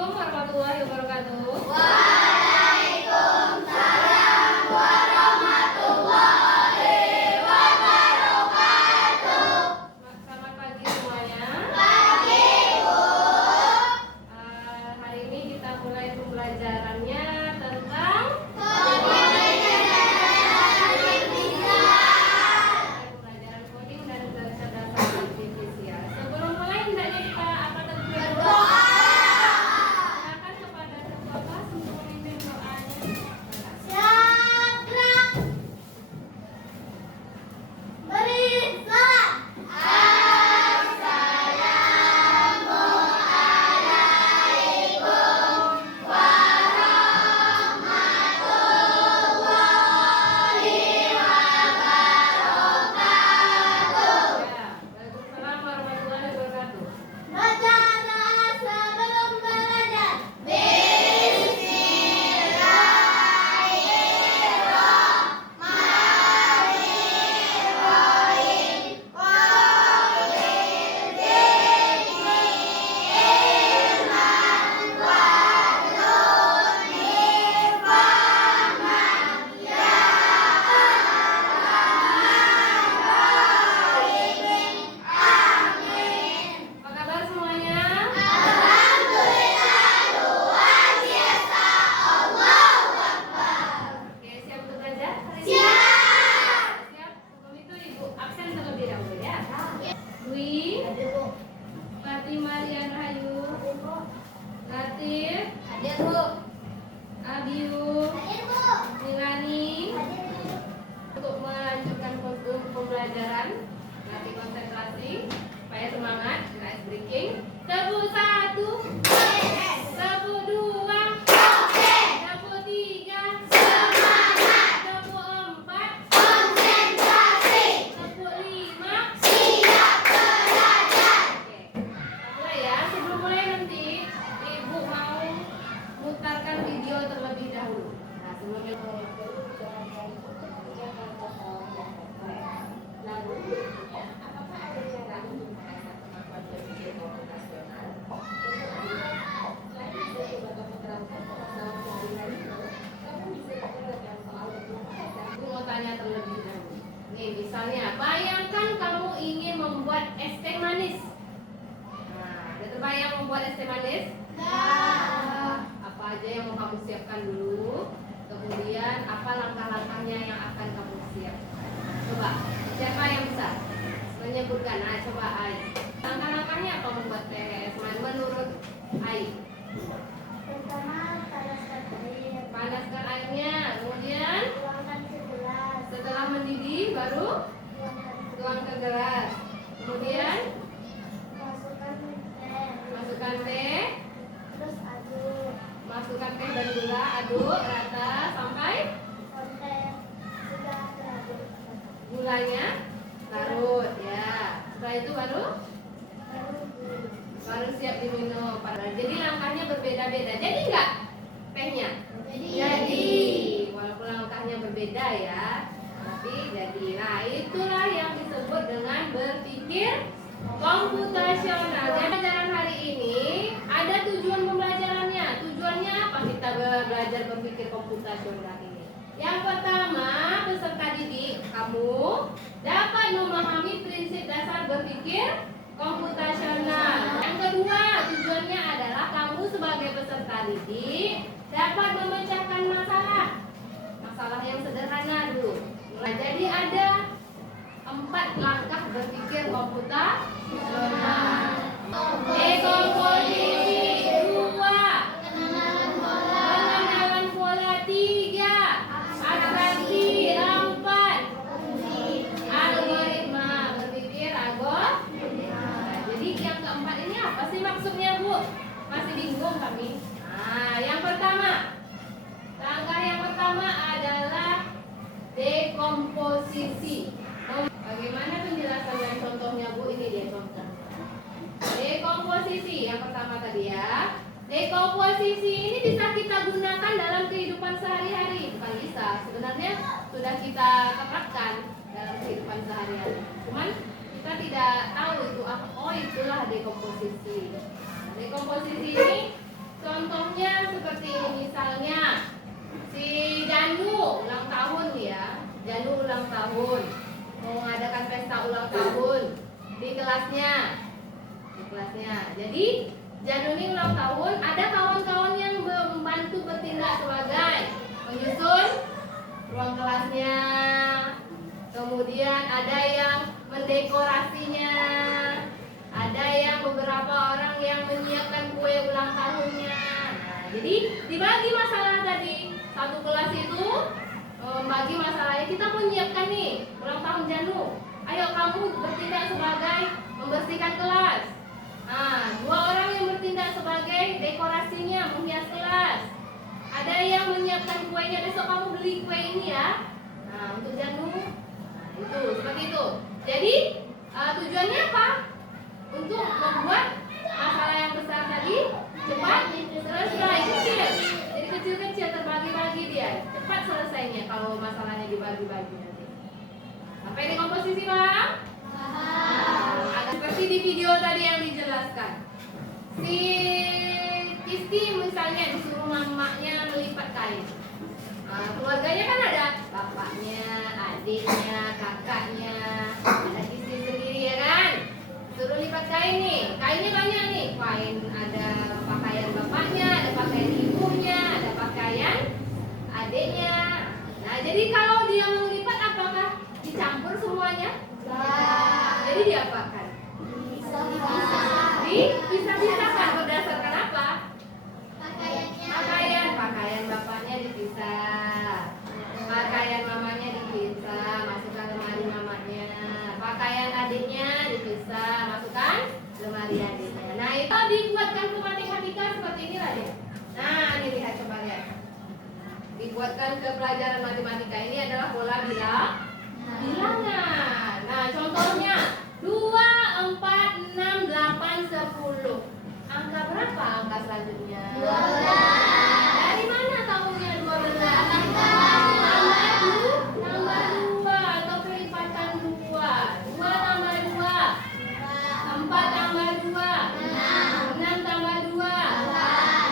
Assalamualaikum warahmatullahi wabarakatuh. Waalaikumsalam warahmatullahi wabarakatuh. Selamat pagi semuanya. Pagi, Bu. Hari ini kita mulai pembelajarannya tentang pembelajaran coding dan kecerdasan artifisial. Sebelum mulai hendaknya kita apa terlebih dahulu? Silakan kepada ketua kelas untuk memimpin doanya. Syakrak. Beri salam. Assalamualaikum warahmatullahi wabarakatuh. Ya, Waalaikumsalam warahmatullahi wabarakatuh. Baca doa sebelum belajar. Bismillahirrahmanirrahim. Qawlil zikri ilman warzuqni fahman ya arhamar rahimin. Amin. Apa kabar semuanya? Alhamdulillah luar biasa. Allahu Akbar. Oke, siap untuk belajar? Hari ini? Siap. Siap. Sebelum itu Ibu absen terlebih dahulu ya. Dwi, Fatimah Rian Rahayu, Latif, Hadir, Bu. Abiu, Hadir, Bu. Milani. Hadir, Bu. Untuk melanjutkan pembelajaran, nanti konsentrasi supaya semangat, kita ice breaking. Tepuk 1, tepuk 2, tepuk 3, Semangat. tepuk 4, Konsentrasi. tepuk 5. Siap belajar. Oke, mulai ya. Sebelum mulai nanti Ibu mau mutarkan video terlebih dahulu. Nah, sebelum itu lalu apakah ada cara untuk mengasah kemampuan berpikir komputasional? Selain bisa coba kamu terapkan ke masalah sehari-hari, kamu bisa menerapkan soal berkomunikasi. Aku mau tanya terlebih dahulu. Nih, misalnya, bayangkan kamu ingin membuat es teh manis. Nah, ada terbayang membuat es teh manis? Nah. Apa aja yang mau kamu siapkan dulu? Kemudian apa langkah-langkahnya yang akan kamu siapkan? Coba, siapa yang bisa menyebutkan? Nah, coba Ai. Langkah-langkahnya apa membuat teh es manis menurut Ai? Pertama, panaskan air. Panaskan airnya, kemudian Tuangkan ke gelas. setelah mendidih baru tuang ke gelas. Kemudian Masukkan teh. masukkan teh, Terus aduk. masukkan teh dan gula, aduk rata sampai Konten sudah teraduk. gulanya larut ya. Setelah itu baru siap diminum. Jadi langkahnya berbeda-beda. Jadi enggak tehnya? Jadi. Walaupun langkahnya berbeda ya, tapi jadi. Nah, itulah yang disebut dengan berpikir komputasional. Jadi pelajaran hari ini ada tujuan pembelajarannya. Tujuannya apa kita belajar berpikir komputasional ini? Yang pertama, peserta didik kamu dapat memahami prinsip dasar berpikir komputasional. Yang kedua, tujuannya adalah kamu sebagai peserta didik dapat memecahkan masalah yang sederhana dulu. Nah, jadi ada 4 langkah berpikir komputasional. Dekomposisi 2, pengenalan pola 3, abstraksi 4, algoritma berpikir algoritma. Jadi yang keempat ini apa sih maksudnya, Bu? Masih bingung kami. Nah, yang pertama, langkah yang pertama adalah dekomposisi. Bagaimana penjelasan dan contohnya, Bu? Ini dia contoh. Dekomposisi yang pertama tadi ya. Dekomposisi ini bisa kita gunakan dalam kehidupan sehari-hari. Bukan bisa, sebenarnya sudah kita terapkan dalam kehidupan sehari-hari. Cuman kita tidak tahu itu apa. Oh, itulah dekomposisi. Dekomposisi ini pesta ulang tahun di kelasnya. Jadi Januni ulang tahun, ada kawan-kawan yang membantu bertindak sebagai menyusun ruang kelasnya, kemudian ada yang mendekorasinya, ada yang beberapa orang yang menyiapkan kue ulang tahunnya. Nah, jadi dibagi masalah tadi. Satu kelas itu membagi masalahnya. Kita menyiapkan nih ulang tahun Janu. Ayo kamu bertindak sebagai membersihkan kelas. Nah, 2 orang yang bertindak sebagai dekorasinya, menghias kelas. Ada yang menyiapkan kuenya, besok kamu beli kue ini ya. Nah, untuk Janu. Nah, itu seperti itu. Jadi tujuannya apa? Untuk membuat masalah yang besar tadi cepat selesai, kecil. Jadi kecil-kecil terbagi-bagi dia. Cepat selesainya kalau masalahnya dibagi-bagi nanti. Sampai di komposisi paham? Ada seperti di video tadi yang dijelaskan. Si Kisti misalnya disuruh mamanya melipat kain. Keluarganya kan ada bapaknya, adiknya, kakaknya, ada Kisti sendiri ya kan? Suruh lipat kain nih, kainnya banyak nih. Kain ada pakaian bapaknya, ada pakaian ibunya, ada pakaian adiknya. Nah, jadi kalau dia melipat apakah dicampur semuanya? Jadi diapakan? Dipisah-pisahkan berdasarkan apa? Pakaian bapaknya dipisah, pakaian mamanya dipisah, masukkan lemari mamanya, pakaian adiknya dipisah, masukkan lemari adiknya. Nah, itu dibuatkan ke matematika seperti ini lah ya. Nah, ini lihat, coba lihat. Dibuatkan ke pelajaran matematika ini adalah pola bilangan. Nah, contohnya 2, 4, 6, 8, 10. Angka berapa angka selanjutnya? 12. Dari mana tahunya 12? Tambah 2 atau pelipatan 2. 2 tambah 2. 4 tambah 2. 6 tambah 2.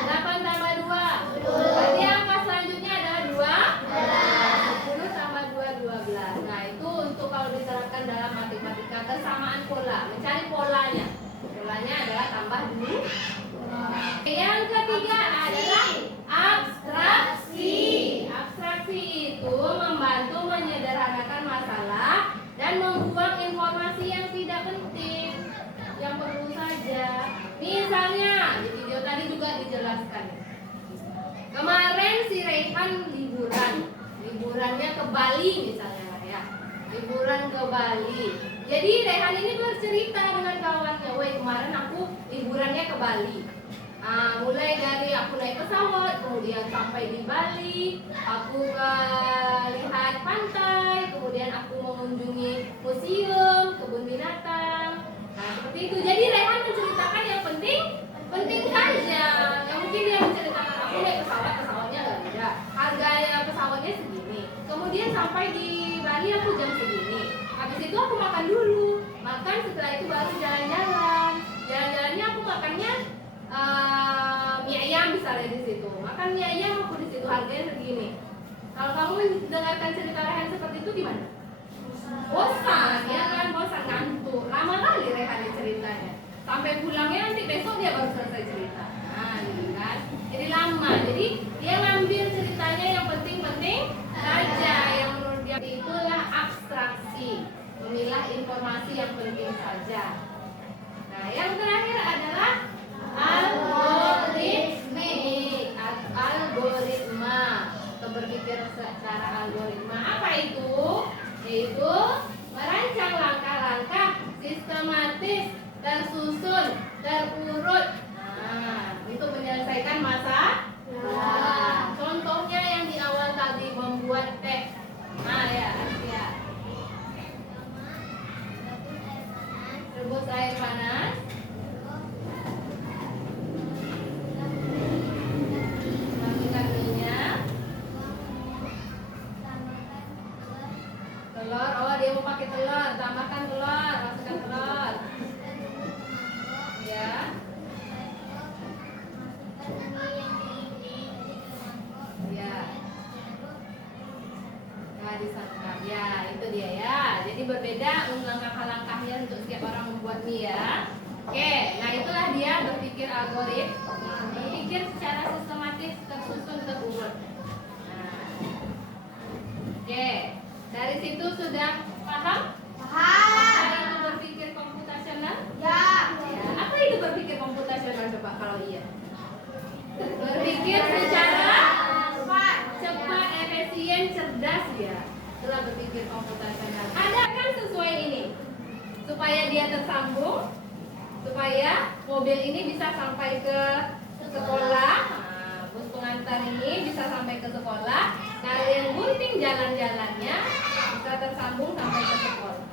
8 tambah 2. Berarti angka selanjutnya adalah 10 tambah 2, 12. Nah, itu untuk kalau diterapkan dalam matematika kesamaan pola, mencari polanya. Polanya adalah tambah 2. Yang ketiga adalah abstraksi. Abstraksi itu membantu menyederhanakan masalah dan membuang informasi yang tidak penting, yang perlu saja. Misalnya di video tadi juga dijelaskan. Kemarin si Rehan liburannya ke Bali misalnya ya. Liburan ke Bali. Jadi Rehan ini bercerita dengan kawannya, "Woi, kemarin aku liburannya ke Bali. Mulai dari aku naik pesawat, kemudian sampai di Bali, aku lihat pantai, kemudian aku mengunjungi museum, kebun binatang." Nah, seperti itu. Jadi Rehan menceritakan yang penting saja. Yang mungkin dia menceritakan, aku naik pesawatnya nggak ada, harganya pesawatnya segini. Kemudian sampai di Bali aku jam segini. Habis itu aku makan dulu. Setelah itu baru jalan-jalan. Jalan-jalannya aku makannya mie ayam misalnya di situ. Makan mie ayam aku di situ harganya segini. Kalau kamu mendengarkan cerita Rehan seperti itu gimana? Bosan, ya kan? Bosan, ngantuk. Lama kali Rehan ceritanya. Sampai pulangnya nanti besok dia baru selesai cerita. Nah, gitu kan? Jadi lama. Jadi dia ngambil ceritanya yang penting-penting saja, yang menurut dia itulah abstraksi, memilah informasi yang penting saja. Nah, yang terakhir adalah algoritma, berpikir secara algoritma. Apa itu? Yaitu merancang langkah-langkah sistematis, tersusun, terurut. Nah, untuk menyelesaikan masalah. Contohnya yang di awal tadi, membuat teh. Nah, ya. Rebus air panas. Masukkan minyak. Telur, oh dia mau pakai telur, tambahkan telur, masukkan telur. Ya. Ya. Nah, disatukan. Ya, itu dia ya. Jadi berbeda ulang setiap orang membuat mie ya. Oke, nah itulah dia berpikir algoritma, berpikir secara sistematis, tersusun, terurut. Nah, oke, dari situ sudah paham? Apa itu berpikir komputasional? Ya. Apa itu berpikir komputasional coba kalau iya? Berpikir secara cepat, efisien, cerdas ya. Itulah berpikir komputasional. Ada kan sesuai ini? Supaya dia tersambung, supaya mobil ini bisa sampai ke sekolah. Nah, bus pengantar ini bisa sampai ke sekolah. Kalian gunting jalan-jalannya bisa tersambung sampai ke sekolah.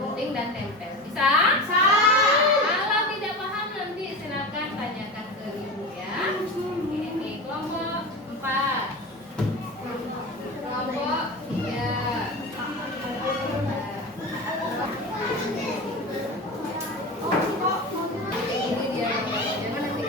Gunting dan tempel. Bisa? Bisa. Kalau tidak paham nanti silakan tanyakan ke ibu ya. Ini kelompok 4. Kelompok 3. Ini dia. Jangan nanti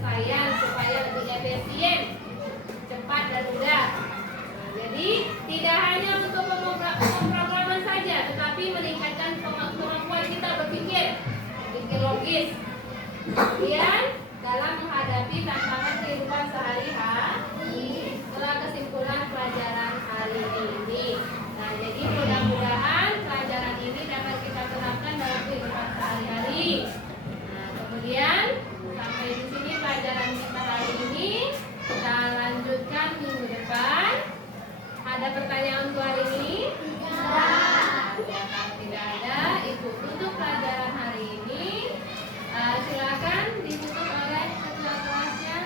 penyelesaian supaya lebih efisien, cepat dan mudah. Nah, jadi tidak hanya untuk pemrograman saja, tetapi meningkatkan kemampuan kita berpikir logis. Kemudian dalam menghadapi tantangan kehidupan sehari-hari, setelah kesimpulan pelajaran hari ini. Nah, jadi mudah-mudahan pelajaran ini dapat kita terapkan dalam kehidupan sehari-hari. Nah, kemudian sampai di sini pelajaran kita hari ini. Kita lanjutkan minggu depan. Ada pertanyaan untuk hari ini? Ya, kalau tidak ada, Ibu tutup pelajaran hari ini. Silakan ditutup oleh ketua kelasnya.